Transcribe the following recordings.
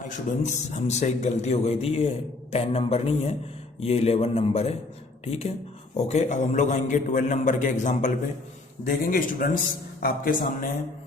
Hi students, हमसे एक गलती हो गई थी। ये 10 नंबर नहीं है, ये 11 नंबर है। ठीक है, ओके। अब हम लोग आएंगे 12 नंबर के एग्जाम्पल पे। देखेंगे स्टूडेंट्स, आपके सामने है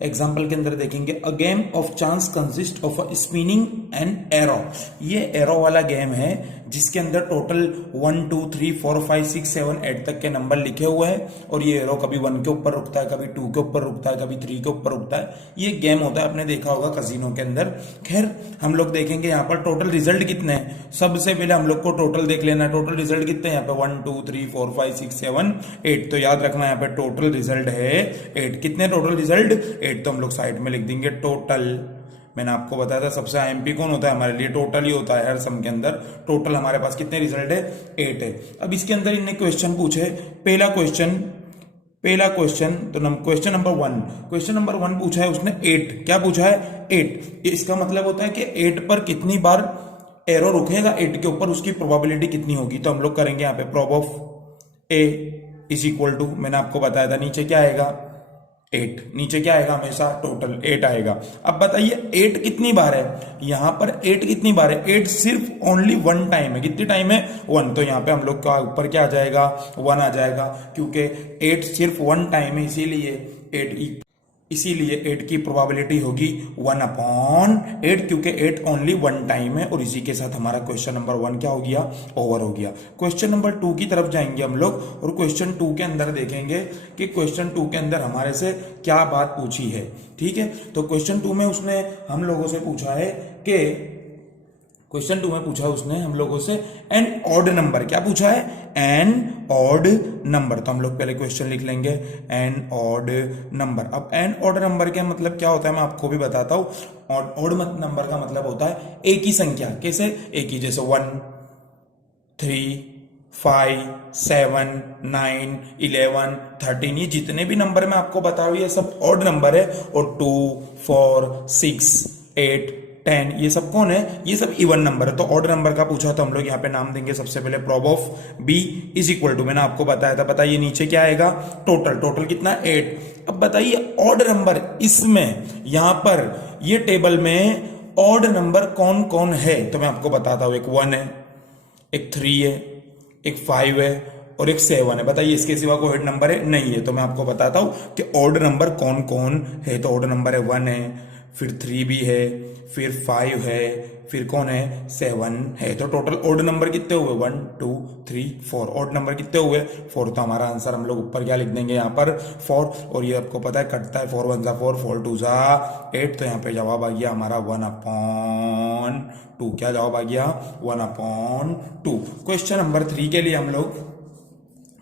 एग्जाम्पल के अंदर देखेंगे, a game of chance consist of a spinning and arrow. ये एरो वाला गेम है जिसके अंदर टोटल 1 2 3 4 5 6 7 8 तक के नंबर लिखे हुए हैं और ये एरो कभी 1 के ऊपर रुकता है, कभी 2 के ऊपर रुकता है, कभी 3 के ऊपर रुकता है। ये गेम होता है, आपने देखा होगा कजिनो के अंदर। खैर, हम लोग देखेंगे यहाँ पर टोटल रिजल्ट कितने हैं। सबसे पहले हम लोग को टोटल देख लेना है। टोटल रिजल्ट कितने हैं यहाँ पे? 1 2 3 4 5 6 7 8। तो याद रखना यहाँ पे टोटल रिजल्ट है 8। कितने टोटल रिजल्ट? 8। तो हम लोग साइड में लिख देंगे टोटल। मैंने आपको बताया था सबसे आईएमपी कौन होता है हमारे लिए? टोटल ही होता है हर सम के अंदर। टोटल हमारे पास कितने रिजल्ट है? 8 है। अब इसके अंदर इन्हें क्वेश्चन पूछे। पहला क्वेश्चन तो क्वेश्चन नंबर 1। क्वेश्चन नंबर 1 पूछा है उसने 8। क्या पूछा है? 8। इसका मतलब होता है कि 8 पर कितनी बार एरो रुकेगा 8 के ऊपर, उसकी प्रोबेबिलिटी कितनी होगी। तो हम लोग करेंगे यहाँ पे prob of A is equal to, मैंने आपको बताया था नीचे क्या आएगा? 8। नीचे क्या आएगा? हमेशा टोटल 8 आएगा। अब बताइए 8 कितनी बार है? यहां पर 8 कितनी बार है? 8 सिर्फ ओनली 1 टाइम है। कितनी टाइम है? 1। तो यहां पे हम लोग का ऊपर क्या आ जाएगा? 1 आ जाएगा, क्योंकि 8 सिर्फ 1 टाइम है, इसीलिए 8 की प्रोबेबिलिटी होगी 1/8, क्योंकि 8 ओनली 1 टाइम है। और इसी के साथ हमारा क्वेश्चन नंबर 1 क्या हो गया? ओवर हो गया। क्वेश्चन नंबर 2 की तरफ जाएंगे हम लोग और क्वेश्चन 2 के अंदर देखेंगे कि क्वेश्चन 2 के अंदर हमारे से क्या बात पूछी है। ठीक है, तो क्वेश्चन 2 में उसने हम लोगों से पूछा है कि क्वेश्चन 2 में पूछा उसने हम लोगों से एन ऑड नंबर। क्या पूछा है? An odd number. तो हम लोग पहले क्वेश्चन लिख लेंगे, एन ऑड नंबर। अब एन ऑड नंबर का मतलब क्या होता है मैं आपको भी बताता हूं। ऑड नंबर का मतलब होता है एक ही संख्या। कैसे? एक ही, जैसे 1 3 5 7 9 11 13, ये जितने भी नंबर मैं आपको बता रहा हूं ये सब ऑड नंबर है। और 2 4 6 8 10, ये सब कौन है? ये सब इवन नंबर है। तो ऑड नंबर का पूछा तो हम लोग यहाँ पे नाम देंगे सबसे पहले prob of B is equal to, मैंने आपको बताया था। बताइए नीचे क्या आएगा? टोटल। टोटल कितना? 8। अब बताइए ऑड नंबर, इसमें यहां पर ये टेबल में ऑड नंबर कौन कौन है? तो मैं आपको बताता हूं। एक 1 है, एक 3 है, एक 5 है और एक 7 है। बताइए इसके सिवा कोई ऑड नंबर है? नहीं है। तो मैं आपको बताता हूं कि ऑड नंबर कौन कौन है। तो ऑड नंबर है 1 है, फिर 3 भी है, फिर 5 है, फिर कौन है? 7 है। तो टोटल ऑड नंबर कितने हुए? 1 2 3 4। ऑड नंबर कितने हुए? 4। तो हमारा आंसर हम लोग ऊपर क्या लिख देंगे? यहाँ पर 4। और ये आपको पता है कटता है, 4 1 4 4 2 8। तो यहाँ पे जवाब आ गया हमारा 1/2। क्या जवाब आ गया? 1/2। क्वेश्चन नंबर 3 के लिए हम लोग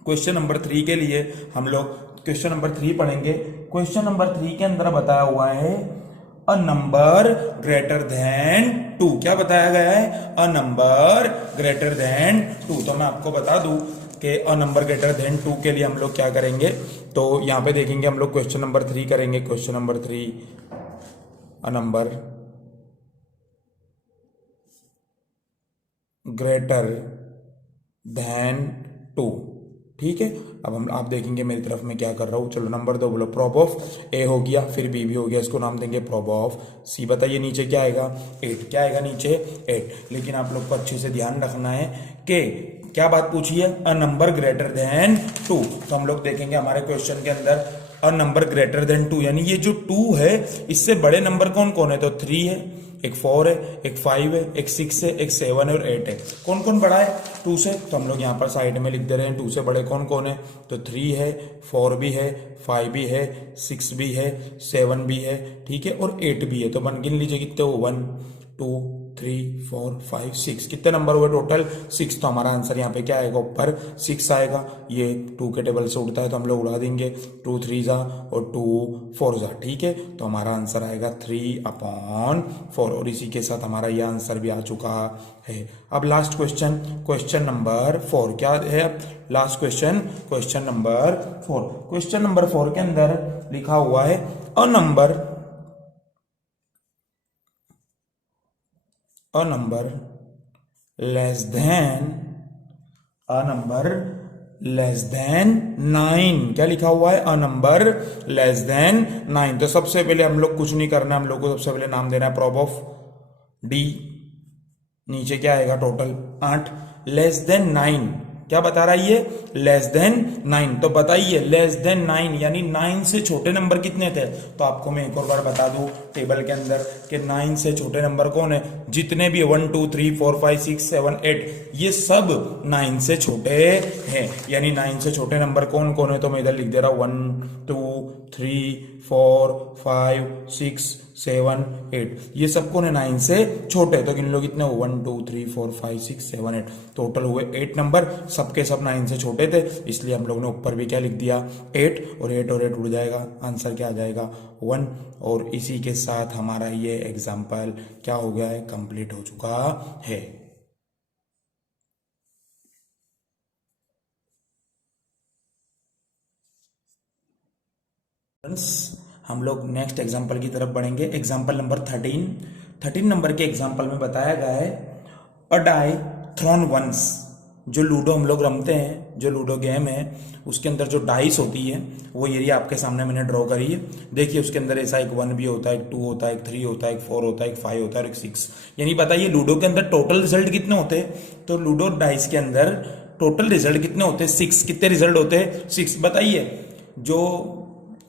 क्वेश्चन नंबर 3 पढ़ेंगे। क्वेश्चन नंबर 3 के अंदर बताया हुआ है अ नंबर ग्रेटर देन 2। क्या बताया गया है? A number greater than 2। तो मैं आपको बता दूं कि अ नंबर ग्रेटर देन 2 के लिए हम लोग क्या करेंगे। तो यहां पे देखेंगे हम लोग क्वेश्चन नंबर 3 करेंगे। Question number 3, a number greater than 2। ठीक है, अब आप देखेंगे मेरी तरफ में क्या कर रहा हूं। चलो नंबर 2 बोलो। प्रोब ऑफ ए हो गया, फिर बी भी हो गया, इसको नाम देंगे प्रोब ऑफ सी। बताइए नीचे क्या आएगा? 8। क्या आएगा नीचे? 8। लेकिन आप लोग को अच्छे से ध्यान रखना है कि क्या बात पूछी है? A number greater than 2। तो हम लोग देखेंगे हमारे क्वेश्चन के अंदर अ नंबर ग्रेटर देन 2, यानी ये जो 2 है इससे बड़े नंबर कौन कौन है? तो 3 है, एक 4 है, एक 5 है, एक 6 है, एक 7 है और 8 है। कौन कौन बड़ा है 2 से? तो हम लोग यहाँ पर साइड में लिख दे रहे हैं 2 से बड़े कौन कौन है। तो 3 है, 4 भी है, 5 भी है, 6 भी है, 7 भी है, ठीक है, और 8 भी है। तो गिन लीजिए कितने हो? 1 2 3 4 5 6। कितने नंबर हुए टोटल? 6। तो हमारा आंसर यहाँ पे क्या आएगा? ऊपर 6 आएगा। ये 2 के टेबल से उड़ता है तो हम लोग उड़ा देंगे। 2 3 जा और 2 4 जा। ठीक है, तो हमारा आंसर आएगा 3/4। और इसी के साथ हमारा ये आंसर भी आ चुका है। अब लास्ट क्वेश्चन, क्वेश्चन नंबर 4 क्या है? Last question, question number 4। Question number 4 के अंदर लिखा हुआ है अ नंबर लेस देन 9। क्या लिखा हुआ है? A number less than 9। तो सबसे पहले हम लोग कुछ नहीं करना है, हम लोग को सबसे पहले नाम देना है प्रोब ऑफ डी, नीचे क्या आएगा टोटल 8, लेस देन 9, क्या बता रहा है ये लेस देन 9, तो बताइए लेस देन 9 यानी 9 से छोटे नंबर कितने थे। तो आपको मैं एक और बार बता दूं टेबल के अंदर कि 9 से छोटे नंबर कौन है, जितने भी 1 2 3 4 5 6 7 8 ये सब 9 से छोटे हैं, यानी 9 से छोटे नंबर कौन कौन है, तो मैं इधर लिख दे रहा हूं 1 2 3 4 5 6 7 8 ये सब कौन है 9 से छोटे, तो गिन लो कितने 1 2 3 4 5 6 7 8 टोटल हुए 8 नंबर, सबके सब 9 से छोटे थे, इसलिए हम लोग ने ऊपर भी क्या लिख दिया 8 और 8 उड़ जाएगा, आंसर क्या आ जाएगा 1। और इसी के साथ हमारा ये एग्जाम्पल क्या हो गया है, कंप्लीट हो चुका है। हम लोग नेक्स्ट एग्जाम्पल की तरफ बढ़ेंगे। एग्जाम्पल नंबर 13 नंबर के एग्जाम्पल में बताया गया है अ डाई थ्रोन वंस, जो लूडो हम लोग रमते हैं, जो लूडो गेम है उसके अंदर जो डाइस होती है वो एरिया आपके सामने मैंने ड्रॉ करी है। देखिए उसके अंदर ऐसा एक 1 भी होता है, एक 2 होता है, एक 3 होता है, एक 4 होता है, एक 5 होता है और एक 6, यानी बताइए लूडो के अंदर टोटल रिजल्ट कितने होते हैं, तो लूडो डाइस के अंदर टोटल रिजल्ट कितने होते हैं 6, कितने रिजल्ट होते हैं 6, बताइए जो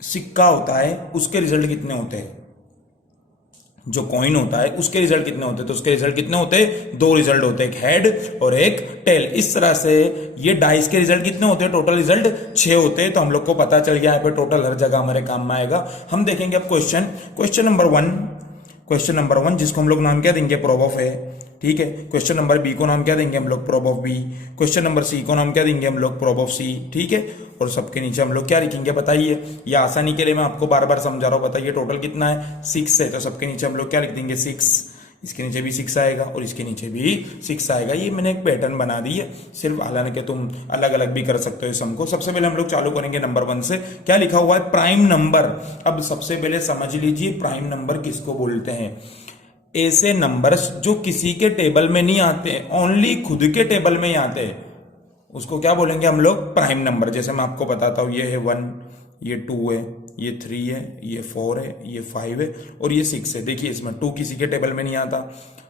सिक्का होता है उसके रिजल्ट कितने होते हैं, जो कॉइन होता है उसके रिजल्ट कितने होते हैं, तो उसके रिजल्ट कितने होते हैं 2 रिजल्ट होते हैं, एक हेड और एक टेल। इस तरह से ये डाइस के रिजल्ट कितने होते हैं, टोटल रिजल्ट 6 होते हैं, तो हम लोग को पता चल गया यहाँ पे टोटल हर जगह हमारे काम में आएगा। हम देखेंगे अब क्वेश्चन नंबर 1 जिसको हम लोग नाम क्या देंगे प्रोब ऑफ ए, ठीक है। क्वेश्चन नंबर बी को नाम क्या देंगे हम लोग prob of B, question number C को नाम क्या देंगे हम लोग प्रोब ऑफ सी, ठीक है। और सबके नीचे हम लोग क्या लिखेंगे बताइए, ये आसानी के लिए मैं आपको बार बार समझा रहा हूं, बताइए टोटल कितना है 6 है, तो सबके नीचे हम लोग क्या लिख देंगे 6, इसके नीचे भी 6 आएगा और इसके नीचे भी 6 आएगा। ये मैंने एक पैटर्न बना दी है, सिर्फ हालांकि तुम अलग अलग भी कर सकते हो सम को। सबसे पहले हम लोग चालू करेंगे नंबर 1 से, क्या लिखा हुआ है प्राइम नंबर। अब सबसे पहले समझ लीजिए प्राइम नंबर किसको बोलते हैं, ऐसे नंबर्स जो किसी के टेबल में नहीं आते, ओनली खुद के टेबल में ही आते हैं, उसको क्या बोलेंगे हम लोग प्राइम नंबर। जैसे मैं आपको बताता हूं, ये है 1, ये 2 है, ये 3 है, ये 4 है, ये 5 है और ये 6 है। देखिए इसमें 2 किसी के टेबल में नहीं आता,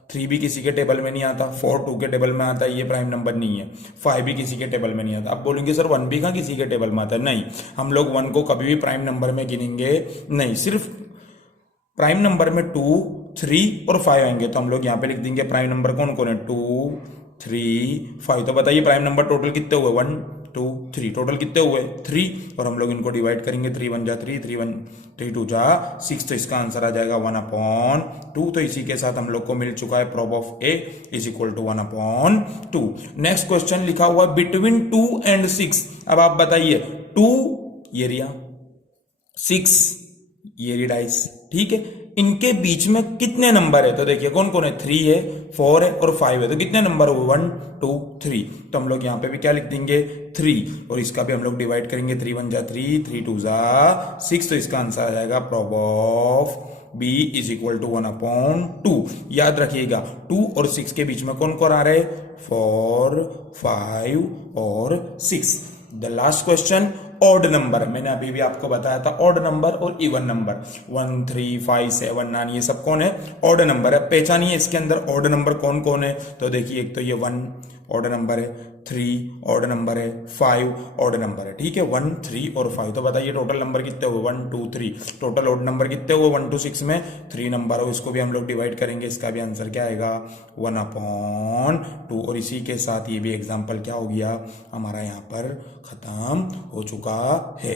3 भी किसी के टेबल में नहीं आता, 4 2 के टेबल में आता है, ये प्राइम नंबर नहीं है, 5 भी किसी के टेबल में नहीं आता। आप बोलेंगे सर 1 भी कहाँ किसी के टेबल में आता है, नहीं, हम लोग 1 को कभी भी प्राइम नंबर में गिनेंगे नहीं, सिर्फ प्राइम नंबर में 2 3 और 5 आएंगे, तो हम लोग यहाँ पे लिख देंगे प्राइम नंबर कौन कौन है 2 3 5। तो बताइए प्राइम नंबर टोटल कितने हुए 1 2 3, टोटल कितने हुए 3, और हम लोग इनको डिवाइड करेंगे 3 1 जा 3 3 1 3 2 जा 6, तो इसका आंसर आ जाएगा 1/2। तो इसी के साथ हम लोग को मिल चुका है prob of A is equal to 1/2। Next question लिखा हुआ है बिटवीन 2 and 6। अब आप बताइए 2 ये रिया 6 ये री डाइस, ठीक है, इनके बीच में कितने नंबर है, तो देखिए कौन कौन है 3 है 4 है और 5 है, तो कितने नंबर हुए 1 2 3, तो हम लोग यहाँ पे भी क्या लिख देंगे 3 और इसका भी हम लोग डिवाइड करेंगे 3 1 जा 3 3 2 जा 6, तो इसका आंसर आ जाएगा prob of b is equal to 1/2। याद रखिएगा 2 और 6 के बीच में कौन कौन आ रहे 4 5 और 6। The last question odd number, मैंने अभी भी आपको बताया था ऑड नंबर और इवन नंबर 1 3 5 7 9 ये सब कौन है ऑड नंबर है। पहचानिए इसके अंदर ऑड नंबर कौन कौन है, तो देखिए एक तो ये 1 ऑड नंबर है, 3 ऑड नंबर है, 5 ऑड नंबर है, ठीक है 1 3 और 5। तो बताइए टोटल नंबर कितने हुए 1 2 3, टोटल ऑड नंबर कितने हुए 1 2 6 में 3 नंबर हो, इसको भी हम लोग डिवाइड करेंगे, इसका भी आंसर क्या आएगा 1/2। और इसी के साथ ये भी एग्जाम्पल क्या हो गया हमारा यहाँ पर खत्म हो चुका है।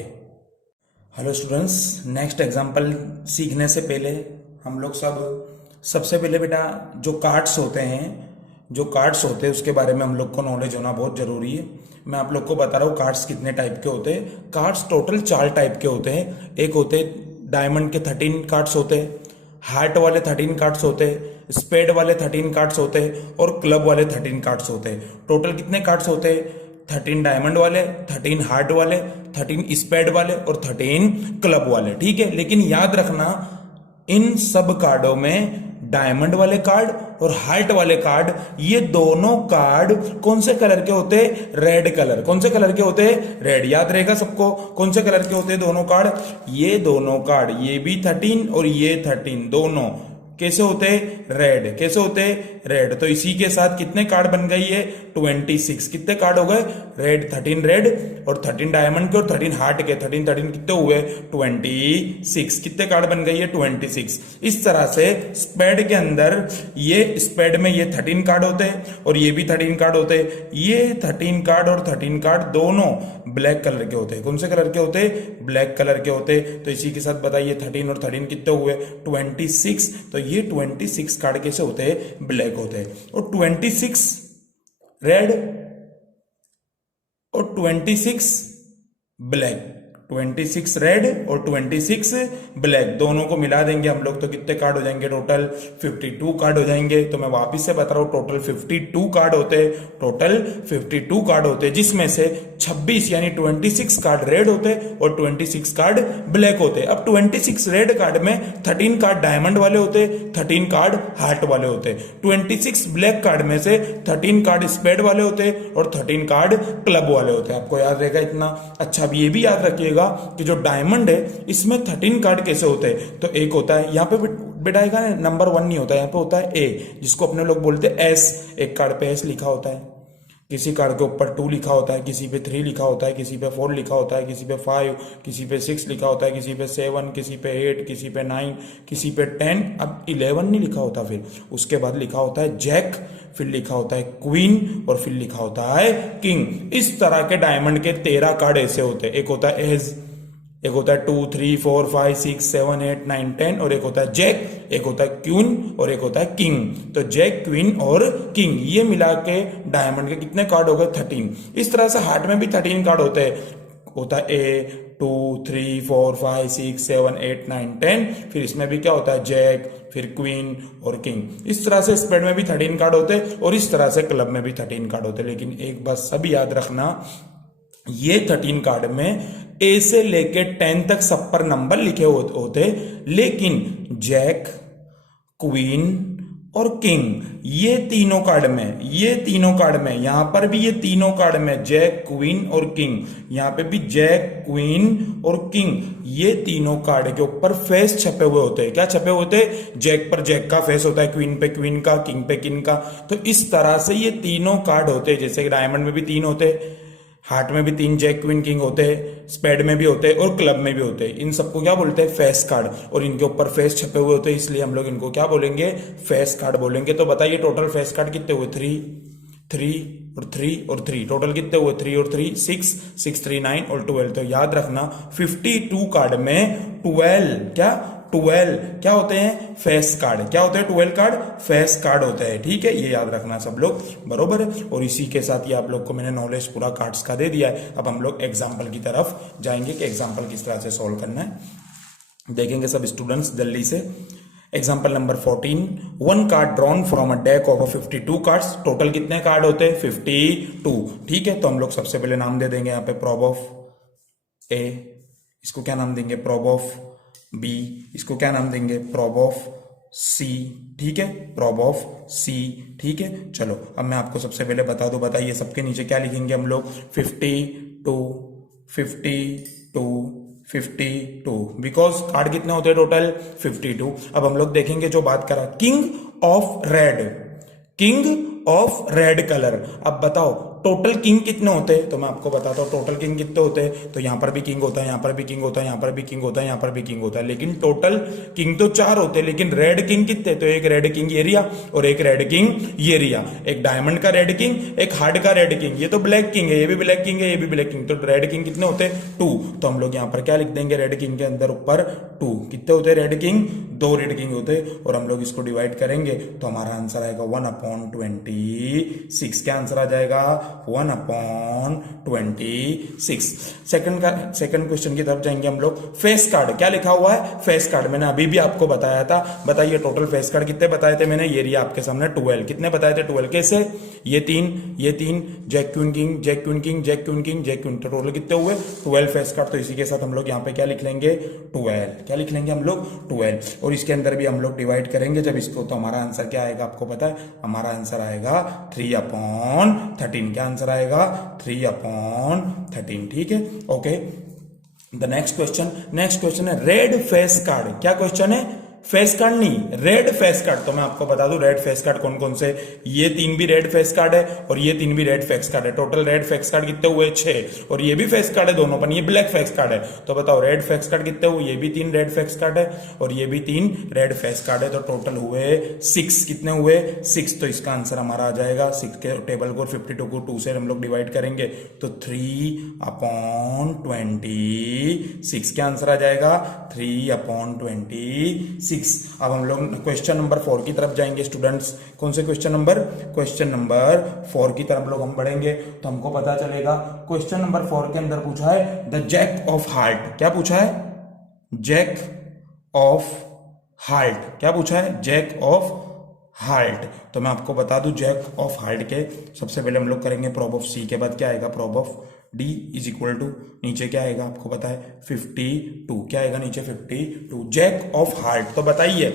हेलो स्टूडेंट्स, नेक्स्ट एग्जाम्पल सीखने से पहले हम लोग सबसे पहले बेटा जो कार्ड्स होते हैं उसके बारे में हम लोग को नॉलेज होना बहुत जरूरी है। मैं आप लोग को बता रहा हूँ कार्ड्स कितने टाइप के होते हैं। कार्ड्स टोटल 4 टाइप के होते हैं। एक होते डायमंड के 13 कार्ड्स होते हैं, हार्ट वाले 13 कार्ड्स होते हैं, स्पेड वाले 13 कार्ड्स होते हैं और क्लब वाले 13 कार्ड्स होते हैं। टोटल कितने कार्ड्स होते हैं 13 डायमंड वाले, 13 हार्ट वाले, 13 स्पेड वाले और 13 क्लब वाले, ठीक है। लेकिन याद रखना इन सब कार्डों में डायमंड वाले कार्ड और हार्ट वाले कार्ड, ये दोनों कार्ड कौन से कलर के होते हैं रेड कलर। कौन से कलर के होते हैं रेड, याद रहेगा सबको कौन से कलर के होते हैं दोनों कार्ड, ये दोनों कार्ड, ये भी 13 और ये 13 दोनों कैसे होते रेड, कैसे होते रेड। तो इसी के साथ कितने कार्ड बन गई है 26। कितने कार्ड हो गए रेड, 13 रेड और 13 डायमंड के और 13 हार्ट के, 13 कितने हुए 26। कितने कार्ड बन गई है 26। इस तरह से स्पेड के अंदर ये स्पेड में ये 13 कार्ड होते हैं और ये भी 13 कार्ड होते हैं। ये 13 कार्ड और 13 कार्ड दोनों ब्लैक कलर के होते हैं। कौन से कलर के होते हैं ब्लैक कलर के होते हैं। तो इसी के साथ बताइए 13 और 13 कितने हुए 26। तो ये 26 कार्ड कैसे होते हैं ब्लैक होते हैं। और 26 रेड और 26 ब्लैक, 26 रेड और 26 ब्लैक दोनों को मिला देंगे हम लोग तो कितने कार्ड हो जाएंगे टोटल 52 कार्ड हो जाएंगे। तो मैं वापिस से बता रहा हूं टोटल 52 कार्ड होते हैं, टोटल 52 कार्ड होते हैं, जिसमें से 26 यानी 26 कार्ड रेड होते हैं और 26 कार्ड ब्लैक होते हैं। अब 26 रेड कार्ड में 13 कार्ड डायमंड वाले होते हैं, 13 कार्ड हार्ट वाले होते हैं। 26 ब्लैक कार्ड में से 13 कार्ड स्पेड वाले होते हैं और 13 कार्ड क्लब वाले होते हैं। आपको याद रहेगा इतना। अच्छा, अब ये भी याद रखिएगा कि जो डायमंड है इसमें 13 कार्ड कैसे होते हैं। तो एक होता है यहाँ पे बेटा नंबर 1 नहीं होता, यहाँ पे होता है ए, जिसको अपने लोग बोलते हैं एस। एक कार्ड पे एस लिखा होता है, किसी कार्ड के ऊपर 2 लिखा होता है, किसी पे 3 लिखा होता है, किसी पे 4 लिखा होता है, किसी पे 5, किसी पे 6 लिखा होता है, किसी पे 7, किसी पे 8, किसी पे 9, किसी पे 10। अब 11 नहीं लिखा होता, फिर उसके बाद लिखा होता है जैक, फिर लिखा होता है क्वीन और फिर लिखा होता है किंग। इस तरह के डायमंड के 13 कार्ड ऐसे होते हैं। एक होता है एज, एक होता है 2, 3, 4, 5, 6, 7, 8, 9, 10 और एक होता है जैक, एक होता है क्वीन और एक होता है किंग। तो जैक, क्वीन और किंग ये मिला के डायमंड के कितने कार्ड हो गए 13। इस तरह से हार्ट में भी 13 कार्ड होते हैं। होता है ए 2, 3, 4, 5, 6, 7, 8, 9, 10। फिर इसमें भी क्या होता है जैक, फिर क्वीन और किंग। इस तरह से स्पेड में भी 13 कार्ड होते हैं और इस तरह से क्लब में भी 13 कार्ड होते हैं। लेकिन एक बात सब याद रखना, ये 13 कार्ड में ए से लेके 10 तक सब पर नंबर लिखे होते, लेकिन जैक, क्वीन और किंग ये तीनों कार्ड में, यहां पर भी ये तीनों कार्ड में जैक, क्वीन और किंग, यहां पे भी जैक, क्वीन और किंग, ये तीनों कार्ड के ऊपर फेस छपे हुए होते हैं। क्या छपे हुए होते हैं? जैक पर जैक का फेस होता है, क्वीन पे क्वीन का, किंग पे किंग का। तो इस तरह से ये तीनों कार्ड होते हैं। जैसे डायमंड में भी 3 होते हैं, हार्ट में भी 3 जैक, क्वीन, किंग होते हैं, स्पेड में भी होते हैं और क्लब में भी होते हैं। इन सबको क्या बोलते हैं? Face card. और इनके ऊपर फेस छपे हुए होते हैं, इसलिए हम लोग इनको क्या बोलेंगे? फेस कार्ड बोलेंगे। तो बताइए टोटल फेस कार्ड कितने हुए? 3 और 3 और 3। टोटल कितने हुए? 3 और 3 6, 6, 3 9 और 12। तो याद रखना 52 कार्ड में 12 क्या होते हैं? Face card. क्या होते हैं? 12 कार्ड फेस कार्ड होते हैं। ठीक है, ये याद रखना सब लोग, बरोबर है। और इसी के साथ ये आप लोग को मैंने नॉलेज पूरा कार्ड्स का दे दिया है। अब हम लोग एग्जाम्पल की तरफ जाएंगे कि एग्जाम्पल किस तरह से सॉल्व करना है। देखेंगे सब स्टूडेंट्स जल्दी से। Example number 14, 1 card drawn from a deck of 52 cards. Total कितने कार्ड होते हैं? 52। ठीक है, तो हम लोग सबसे पहले नाम दे देंगे यहाँ पे प्रॉब ऑफ ए, इसको क्या नाम देंगे? प्रॉब ऑफ बी, इसको क्या नाम देंगे? प्रॉब ऑफ सी। ठीक है, प्रॉब ऑफ सी। ठीक है, चलो अब मैं आपको सबसे पहले बता दूं, बताइए सबके नीचे क्या लिखेंगे हम लोग? 52 52 52, बिकॉज कार्ड कितने होते हैं टोटल? 52। अब हम लोग देखेंगे जो बात करा, किंग ऑफ रेड कलर। अब बताओ टोटल किंग कितने होते हैं? तो मैं आपको बताता हूं टोटल किंग कितने होते हैं। तो यहां पर भी किंग होता है, यहां पर भी किंग होता है, यहां पर भी किंग होता है, यहां पर भी किंग होता है, लेकिन टोटल किंग तो 4 होते हैं। लेकिन रेड किंग कितने? तो एक रेड किंग ये रिया और एक रेड किंग ये रिया। एक डायमंड का रेड किंग, एक हार्ड का रेड किंग। ये तो ब्लैक किंग है, ये भी ब्लैक किंग है, ये भी ब्लैक किंग। तो रेड किंग कितने होते हैं? 2। तो हम लोग यहां पर क्या लिख देंगे? रेड किंग के अंदर ऊपर 2। कितने होते हैं रेड किंग? 2 रेड किंग होते हैं। और हम लोग इसको डिवाइड करेंगे तो हमारा आंसर आएगा 1/26। क्या आंसर आ जाएगा? 1/26। सेकंड क्वेश्चन की तरफ जाएंगे हम लोग। फेस कार्ड क्या लिखा हुआ है? फेस कार्ड मैंने अभी भी आपको बताया था। बताइए टोटल फेस कार्ड कितने बताए थे मैंने? ये रही आपके सामने 12। कितने बताए थे? 12 कैसे? ये 3 jack queen king, jack queen king, jack queen king, jack queen. तो टोटल कितने हुए? 12 फेस कार्ड। तो इसी के साथ हम लोग यहाँ पे क्या लिख लेंगे? 12। क्या लिख लेंगे हम लोग? 12। और इसके अंदर भी हम लोग डिवाइड करेंगे जब इसको, तो हमारा आंसर क्या आएगा आपको पता है? हमारा आंसर आएगा 3/13। क्या आंसर आएगा? 3/13। ठीक है, ओके। द नेक्स्ट क्वेश्चन है रेड फेस कार्ड। क्या क्वेश्चन है? फेस कार्ड नहीं, रेड फेस कार्ड। तो मैं आपको बता दूं रेड फेस कार्ड कौन कौन से, ये 3 भी रेड फेस कार्ड है और ये 3 भी रेड फेस कार्ड है। टोटल रेड फेस कार्ड कितने हुए 6, और ये भी फेस कार्ड है दोनों, पर ये ब्लैक फेस कार्ड है। तो बताओ रेड फेस कार्ड कितने हुए, ये भी 3 रेड फेस कार्ड है और ये भी 3 रेड फेस कार्ड है। तो टोटल हुए 6, कितने हुए 6। तो इसका आंसर हमारा आ जाएगा 6 के टेबल को 52 को 2 से हम लोग डिवाइड करेंगे तो 3/26 क्या आंसर आ जाएगा 3/26। अब हम लोग क्वेश्चन नंबर 4 की तरफ जाएंगे स्टूडेंट्स। कौन से क्वेश्चन नंबर 4 की तरफ लोग हम बढ़ेंगे तो हमको पता चलेगा क्वेश्चन नंबर 4 के अंदर पूछा है द जैक ऑफ हार्ट। क्या पूछा है, जैक ऑफ हार्ट। क्या पूछा है, जैक ऑफ हार्ट। तो मैं आपको बता दूं जैक ऑफ हार्ट के सबसे पहले हम लोग करेंगे प्रोब ऑफ सी के बाद क्या आएगा prob of D is equal to नीचे क्या आएगा आपको पता है 52। क्या आएगा नीचे 52 जैक ऑफ हार्ट। तो बताइए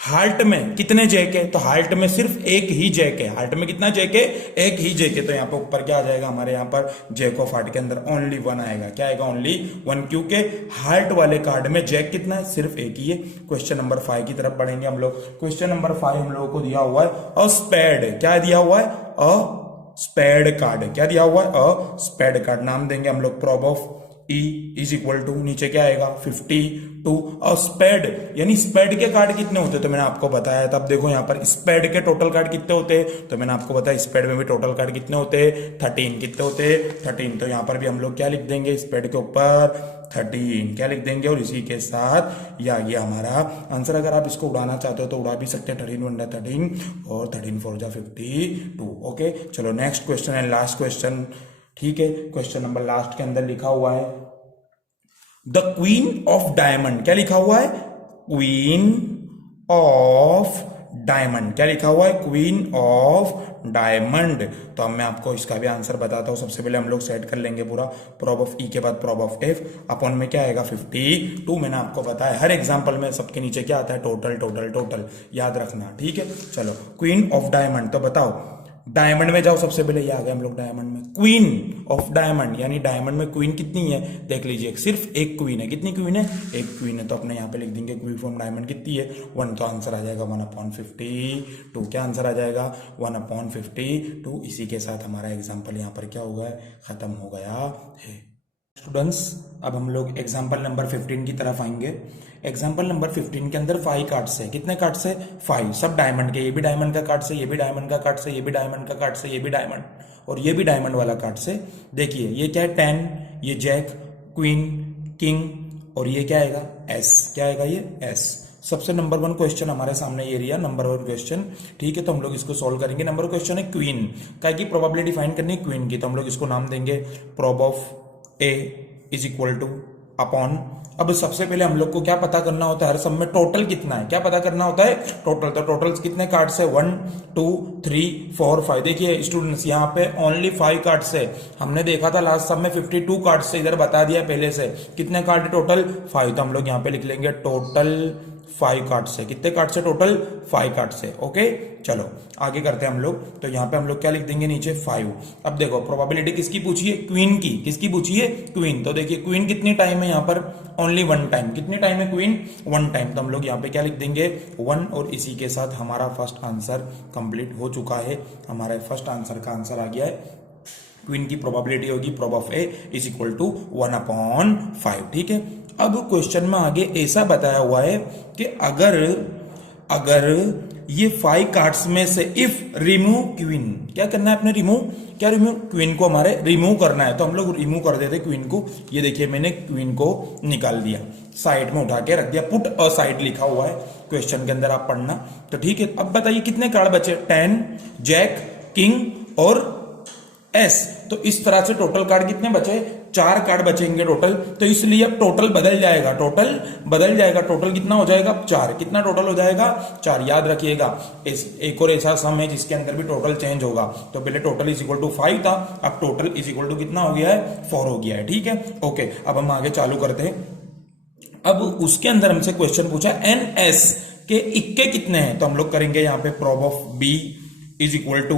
हार्ट में कितने जैक है, तो हार्ट में सिर्फ एक ही जैक है। हार्ट में कितना जैक है, एक ही जैक है। तो यहाँ पे ऊपर क्या आ जाएगा हमारे यहाँ पर जैक ऑफ हार्ट के अंदर ओनली 1 आएगा। क्या आएगा ओनली 1, क्योंकि हार्ट वाले कार्ड में जैक कितना है, सिर्फ एक ही है। क्वेश्चन नंबर 5 की तरफ बढ़ेंगे हम लोग। क्वेश्चन नंबर 5 हम लोगों को दिया हुआ है अ स्पेड। क्या दिया हुआ है, अ स्पेड कार्ड। क्या दिया हुआ है, अ स्पेड कार्ड। नाम देंगे हम लोग prob of E is equal to नीचे क्या आएगा 52 और स्पेड, यानी स्पेड के कार्ड कितने होते हैं तो मैंने आपको बताया। तब देखो यहाँ पर स्पेड के टोटल कार्ड कितने होते हैं, तो मैंने आपको बताया स्पेड में भी टोटल कार्ड कितने होते हैं 13। कितने होते हैं 13। तो यहाँ पर भी हम लोग क्या लिख देंगे स्पेड के ऊपर 13 क्या लिख देंगे, और इसी के साथ ये आ गया हमारा आंसर। अगर आप इसको उड़ाना चाहते हो तो उड़ा भी सकते हैं 13 × 13 और 13 4 जा 52। ओके चलो नेक्स्ट क्वेश्चन है लास्ट क्वेश्चन। ठीक है, क्वेश्चन नंबर लास्ट के अंदर लिखा हुआ है द क्वीन ऑफ डायमंड। क्या लिखा हुआ है, क्वीन ऑफ डायमंड। क्या लिखा हुआ है, क्वीन ऑफ डायमंड। तो अब मैं आपको इसका भी आंसर बताता हूं। सबसे पहले हम लोग सेट कर लेंगे पूरा प्रोब ऑफ ई के बाद प्रोब ऑफ एफ अपॉन में क्या आएगा 52। मैंने आपको बताया हर एग्जांपल में सबके नीचे क्या आता है टोटल टोटल टोटल, याद रखना। ठीक है चलो क्वीन ऑफ डायमंड। तो बताओ डायमंड में जाओ, सबसे पहले ये आ गए हम लोग डायमंड में क्वीन ऑफ डायमंड, यानी डायमंड में क्वीन कितनी है देख लीजिए, सिर्फ एक क्वीन है। कितनी क्वीन है, एक क्वीन है। तो अपने यहाँ पे लिख देंगे क्वीन फ्रॉम डायमंड कितनी है 1। तो आंसर आ जाएगा 1/52। क्या आंसर आ जाएगा 1/52। इसी के साथ हमारा एग्जाम्पल यहाँ पर क्या हो गया खत्म हो गया है। स्टूडेंट्स अब हम लोग एग्जाम्पल नंबर 15 की तरफ आएंगे। एग्जाम्पल नंबर 15 के अंदर 5 कार्ड्स है। कितने कार्ड्स है 5, सब डायमंड के। ये भी डायमंड का कार्ड से, ये भी डायमंड का कार्ड से, ये भी डायमंड का कार्ड से, ये भी डायमंड और ये भी डायमंड वाला कार्ड से। देखिए ये क्या है 10, ये जैक, क्वीन, किंग और ये क्या आएगा एस। क्या आएगा ये एस। सबसे नंबर 1 क्वेश्चन हमारे सामने ये रिया नंबर 1 क्वेश्चन। ठीक है तो हम लोग इसको सॉल्व करेंगे। नंबर क्वेश्चन है क्वीन का की प्रोबेबिलिटी फाइंड करनी है क्वीन की। तो हम लोग इसको नाम देंगे prob of A is equal to upon. अब सबसे पहले हम लोग को क्या पता करना होता है, हर सब में टोटल कितना है, क्या पता करना होता है टोटल। तो टोटल कितने कार्ड्स है 1 2 3 4 5। देखिए स्टूडेंट्स यहाँ पे ओनली 5 कार्ड्स है। हमने देखा था लास्ट सब में 52 कार्ड्स से, इधर बता दिया पहले से कितने कार्ड है टोटल 5। तो हम लोग यहाँ पे लिख लेंगे टोटल 5 कार्ड्स है। कितने कार्ड्स है टोटल 5 कार्ड्स है। ओके चलो आगे करते हैं हम लोग। तो यहाँ पे हम लोग क्या लिख देंगे नीचे 5। अब देखो प्रोबेबिलिटी किसकी पूछी है, क्वीन की। किसकी पूछी है, क्वीन। तो देखिए क्वीन कितनी टाइम है यहाँ पर ओनली 1 टाइम। कितनी टाइम है क्वीन 1 टाइम। तो हम लोग यहाँ पे क्या लिख देंगे 1 और इसी के साथ हमारा फर्स्ट आंसर कंप्लीट हो चुका है। हमारे फर्स्ट आंसर का आंसर आ गया है क्वीन की प्रोबेबिलिटी होगी prob of A is equal to 1/5। ठीक है अब क्वेश्चन में आगे ऐसा बताया हुआ है कि अगर ये 5 कार्ड्स में से इफ रिमूव क्वीन, क्या करना है अपने रिमूव, क्या रिमूव क्वीन को हमारे रिमूव करना है। तो हम लोग रिमूव कर देते क्वीन को। ये देखिए मैंने क्वीन को निकाल दिया, साइड में उठा के रख दिया, पुट अ साइड लिखा हुआ है क्वेश्चन के अंदर, आप पढ़ना। तो ठीक है अब बताइए कितने कार्ड बचे 10 जैक किंग और एस। तो इस तरह से टोटल कार्ड कितने बचे 4 कार्ड बचेंगे टोटल। तो इसलिए अब टोटल बदल जाएगा, टोटल कितना हो जाएगा 4। कितना टोटल हो जाएगा 4। याद रखिएगा एक और ऐसा सम है जिसके अंदर भी टोटल चेंज होगा। तो पहले टोटल इज इक्वल टू 5 था, अब टोटल इज इक्वल टू कितना हो गया है 4 हो गया है। ठीक है ओके अब हम आगे चालू करते हैं। अब उसके अंदर हमसे क्वेश्चन पूछा एन एस के इक्के कितने हैं। तो हम लोग करेंगे यहाँ पे prob of B is equal to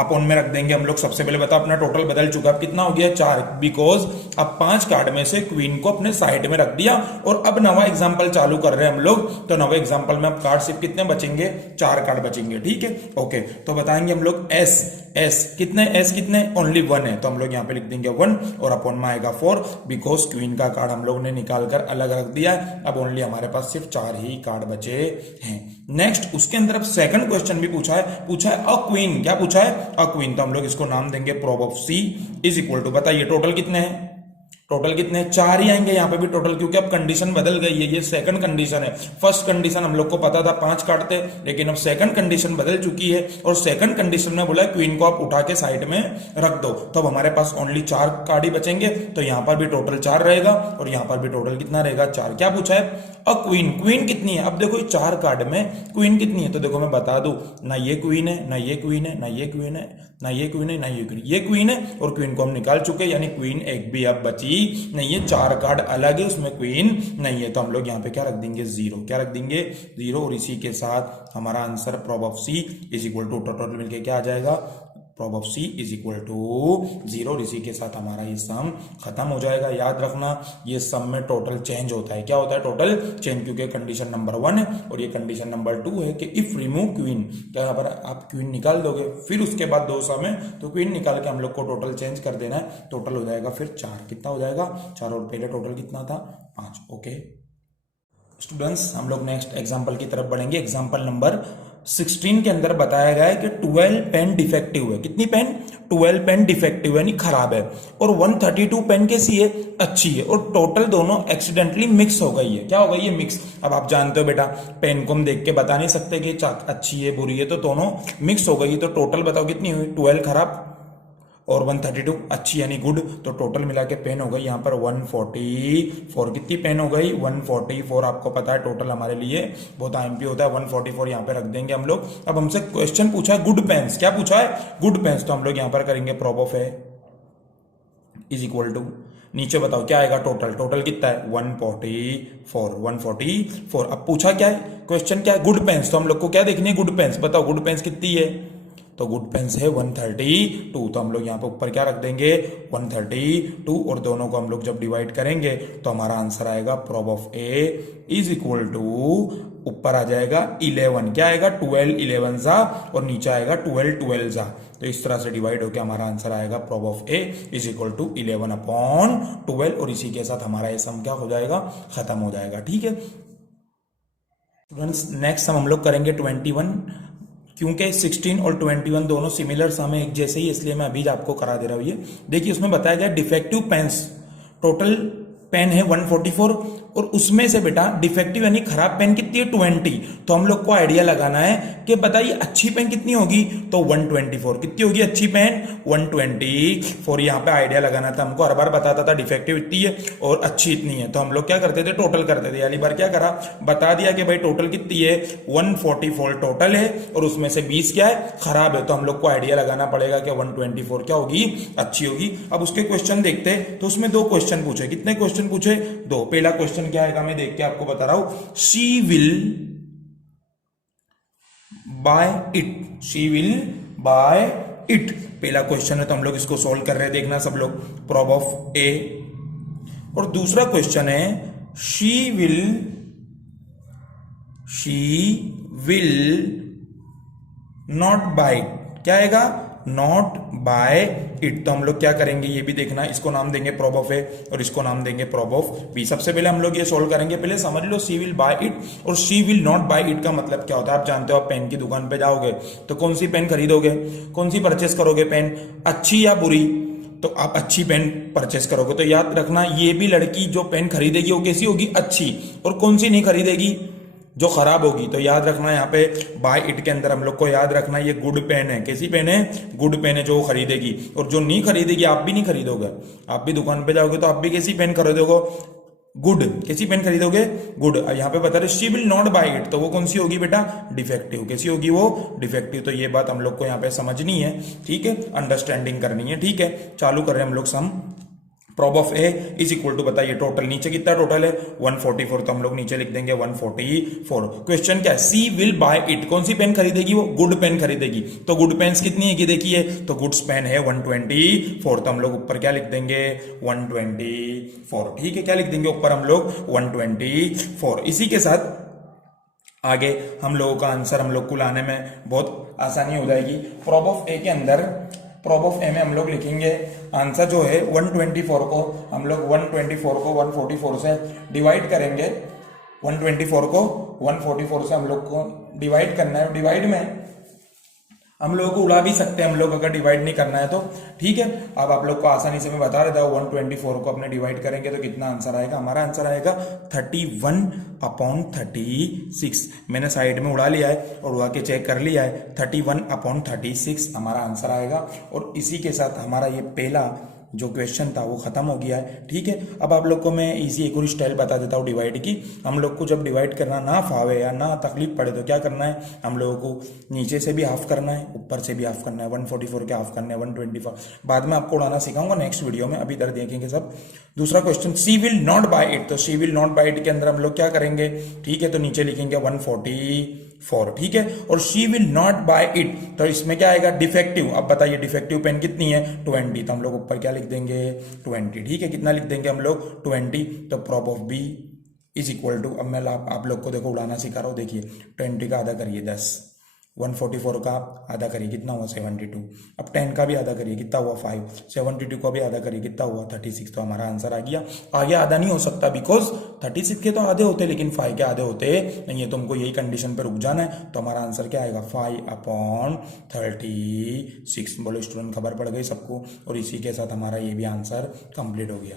upon में रख देंगे हम लोग। सबसे पहले बताओ अपना टोटल बदल चुका, अब कितना हो गया 4, बिकॉज अब 5 कार्ड में से क्वीन को अपने साइड में रख दिया और अब नवा एग्जांपल चालू कर रहे हैं हम लोग। तो नवे एग्जांपल में अब कार्ड सिर्फ कितने बचेंगे, 4 कार्ड बचेंगे, ठीक है। ओके, तो बताएंगे हम लोग एस कितने ओनली 1 है, तो हम लोग यहाँ पे लिख देंगे 1 और अपॉन में आएगा 4, बिकॉज क्वीन का कार्ड हम लोग ने निकाल कर अलग रख दिया है। अब ओनली हमारे पास सिर्फ 4 ही कार्ड बचे हैं। नेक्स्ट उसके अंदर अब सेकंड क्वेश्चन भी पूछा है अ क्वीन, क्या पूछा है, अ क्वीन, तो हम लोग इसको नाम देंगे prob of C is equal to, बताइए टोटल कितने हैं, टोटल कितने, 4 ही आएंगे यहाँ पे भी टोटल, क्योंकि अब कंडीशन बदल गई है, ये सेकंड कंडीशन है। फर्स्ट कंडीशन हम लोग को पता था 5 कार्ड थे, लेकिन अब सेकंड कंडीशन बदल चुकी है और सेकंड कंडीशन में बोला क्वीन को आप उठा के साइड में रख दो, तो अब हमारे पास ओनली 4 कार्ड ही बचेंगे, तो यहाँ पर भी टोटल 4 रहेगा और यहाँ पर भी टोटल कितना रहेगा 4। क्या पूछा है, अ क्वीन कितनी है, अब देखो 4 कार्ड में क्वीन कितनी है, तो देखो मैं बता दूं, ना ये क्वीन है, ना ये क्वीन है, ना ये क्वीन है, ना ये क्वीन है, ना ये क्वीन, ये क्वीन है और क्वीन को हम निकाल चुके, यानी क्वीन एक भी अब बची नहीं है। 4 कार्ड अलग है, उसमें क्वीन नहीं है, तो हम लोग यहाँ पे क्या रख देंगे 0, क्या रख देंगे 0, और इसी के साथ हमारा answer prob of C is equal to, total मिलके क्या आ जाएगा, prob of C is equal to 0, और इसी के साथ हमारा ये सम खत्म हो जाएगा। याद रखना ये सम में टोटल चेंज होता है, क्या होता है टोटल चेंज, क्योंकि कंडीशन नंबर 1 है और ये कंडीशन नंबर 2 है कि इफ रिमूव क्वीन, क्या यहाँ पर आप क्वीन निकाल दोगे, फिर उसके बाद 2 सम है तो क्वीन निकाल के हम लोग को टोटल चेंज कर देना है, टोटल हो जाएगा फिर 4, कितना हो जाएगा 4, और पहले टोटल कितना था 5। ओके स्टूडेंट्स, हम लोग नेक्स्ट एग्जाम्पल की तरफ बढ़ेंगे। एग्जाम्पल नंबर 16 के अंदर बताया गया है कि 12 पेन डिफेक्टिव है, कितनी पेन, 12 पेन डिफेक्टिव यानी खराब है, और 132 पेन कैसी है, अच्छी है, और टोटल दोनों एक्सीडेंटली मिक्स हो गई है, क्या हो गई है, मिक्स। अब आप जानते हो बेटा पेन को हम देख के बता नहीं सकते कि अच्छी है बुरी है, तो दोनों मिक्स हो गई, तो टोटल बताओ कितनी हुई, 12 खराब और 132 अच्छी यानी गुड, तो टोटल मिला के पेन हो गई यहाँ पर 144, कितनी पेन हो गई 144, आपको पता है टोटल हमारे लिए बहुत आईएमपी होता है, 144 यहाँ पे रख देंगे हम लोग। अब हमसे क्वेश्चन पूछा है गुड पेन्स, क्या पूछा है गुड पेन्स, तो हम लोग यहाँ पर करेंगे prob of A is equal to, नीचे बताओ क्या आएगा टोटल, टोटल कितना है 144। अब पूछा क्या है क्वेश्चन, क्या है गुड पेन्स, तो हम लोग को क्या देखनी है गुड पेन्स, बताओ गुड पेन्स कितनी है, तो गुड पेन्स है 132, तो हम लोग यहाँ पे ऊपर क्या रख देंगे 132, और दोनों को हम लोग जब डिवाइड करेंगे तो हमारा आंसर आएगा prob of A is equal to, ऊपर आ जाएगा 11, क्या आएगा 12 11 जा, और नीचे आएगा 12 12 जा, तो इस तरह से डिवाइड होकर हमारा आंसर आएगा prob of A is equal to 11/12, और इसी के साथ हमारा ये सम क्या हो जाएगा, खत्म हो जाएगा, ठीक है स्टूडेंट्स। नेक्स्ट सम हम लोग करेंगे 21, क्योंकि 16 और 21 दोनों सिमिलर सम है एक जैसे ही, इसलिए मैं अभी आपको करा दे रहा हूं। ये देखिए उसमें बताया गया डिफेक्टिव पेन्स, टोटल पेन है 144 और उसमें से बेटा डिफेक्टिव यानी खराब पेन कितनी है 20, तो हम लोग को आइडिया लगाना है कि बताइए अच्छी पेन कितनी होगी, तो 124, कितनी होगी अच्छी पेन 124, यहाँ पे आइडिया लगाना था हमको, हर बार बताता था डिफेक्टिव इतनी है और अच्छी इतनी है, तो हम लोग क्या करते थे टोटल करते थे, यानी बार क्या करा बता दिया कि भाई टोटल कितनी है 144 टोटल है और उसमें से 20 क्या है खराब है, तो हम लोग को आइडिया लगाना पड़ेगा कि 124 क्या होगी अच्छी होगी। अब उसके क्वेश्चन देखते तो उसमें 2 क्वेश्चन पूछे, कितने क्वेश्चन पूछे 2, पहला क्वेश्चन क्या आएगा मैं देख के आपको बता रहा हूं, शी विल बाय इट, पहला क्वेश्चन है तो हम लोग इसको सॉल्व कर रहे हैं, देखना सब लोग प्रोब ऑफ ए, और दूसरा क्वेश्चन है शी विल नॉट बाय, क्या आएगा नॉट बाय इट, तो हम लोग क्या करेंगे ये भी देखना, इसको नाम देंगे प्रोब ऑफ ए और इसको नाम देंगे प्रोब ऑफ बी। सबसे पहले हम लोग ये सोल्व करेंगे, पहले समझ लो शी विल बाय इट और she will not buy it का मतलब क्या होता है, आप जानते हो आप पेन की दुकान पे जाओगे तो कौन सी पेन खरीदोगे, कौन सी परचेस करोगे पेन, अच्छी या बुरी, तो आप अच्छी पेन परचेस करोगे, तो याद रखना ये भी लड़की जो पेन खरीदेगी वो कैसी होगी अच्छी, और कौन सी नहीं खरीदेगी जो खराब होगी, तो याद रखना यहाँ पे बाय इट के अंदर हम लोग को याद रखना ये गुड पेन है, कैसी पेन है गुड पेन है जो वो खरीदेगी, और जो नहीं खरीदेगी आप भी नहीं खरीदोगे, आप भी दुकान पे जाओगे तो आप भी कैसी पेन खरीदोगे गुड, कैसी पेन खरीदोगे गुड। यहाँ पे बता रहे she will not buy it, तो वो कौन सी होगी बेटा डिफेक्टिव, कैसी होगी वो डिफेक्टिव, तो ये बात हम लोग को यहाँ पे समझनी है, ठीक है अंडरस्टैंडिंग करनी है, ठीक है चालू कर रहे हैं हम लोग sum prob of A is equal to, बताइए टोटल, नीचे कितना टोटल है 144, तो हम लोग नीचे लिख देंगे 144। क्वेश्चन क्या है, सी विल बाय इट, कौन सी पेन खरीदेगी, वो गुड पेन खरीदेगी, तो गुड पेन्स कितनी है कि देखिए, तो गुड्स पेन है 124, तो हम लोग ऊपर क्या लिख देंगे 124, ठीक है, क्या लिख देंगे ऊपर हम लोग 124। इसी के साथ आगे हम लोगों का आंसर हम लोग को लाने में बहुत आसानी हो जाएगी। प्रॉब ऑफ ए के अंदर, प्रॉब ऑफ ए में हम लोग लिखेंगे आंसर जो है 124 को हम लोग 124 को 144 से डिवाइड करेंगे, 124 को 144 से हम लोग को डिवाइड करना है। डिवाइड में हम लोगों को उड़ा भी सकते हैं हम लोग, अगर डिवाइड नहीं करना है तो, ठीक है। अब आप लोग को आसानी से मैं बता देता हूँ, 124 को अपने डिवाइड करेंगे तो कितना आंसर आएगा, हमारा आंसर आएगा 31/36। मैंने साइड में उड़ा लिया है और उड़ा के चेक कर लिया है, 31/36 हमारा आंसर आएगा। और इसी के साथ हमारा ये पहला जो क्वेश्चन था वो खत्म हो गया है, ठीक है। अब आप लोग को मैं इजी एक और स्टाइल बता देता हूँ डिवाइड की। हम लोग को जब डिवाइड करना ना फावे या ना तकलीफ पड़े तो क्या करना है, हम लोगों को नीचे से भी हाफ करना है, ऊपर से भी हाफ करना है, 144 के हाफ करना है 124। बाद में आपको उड़ाना सिखाऊंगा नेक्स्ट वीडियो में, अभी इधर देखेंगे सब। दूसरा question, she will not buy it, तो she will not buy it के अंदर हम लोग क्या करेंगे, ठीक है, तो नीचे लिखेंगे 144, ठीक है। और she will not buy it, तो इसमें क्या आएगा डिफेक्टिव। अब बताइए डिफेक्टिव पेन कितनी है 20, तो हम लोग ऊपर क्या लिख देंगे 20, ठीक है। कितना लिख देंगे हम लोग 20, तो prob of B is equal to, अब मैं आप लोग को देखो उड़ाना सिखा रहा हूँ, देखिए 20 का आधा करिए 10, 144 का आधा करिए कितना हुआ 72, अब 10 का भी आधा करिए कितना हुआ 5, 72 का भी आधा करिए कितना हुआ 36, तो हमारा आंसर आ गया। आगे आधा नहीं हो सकता बिकॉज 36 के तो आधे होते लेकिन 5 के आधे होते नहीं है, तो हमको यही कंडीशन पे रुक जाना है। तो हमारा आंसर क्या आएगा 5/36। बोलो स्टूडेंट, खबर पड़ गई सबको, और इसी के साथ हमारा ये भी आंसर कंप्लीट हो गया।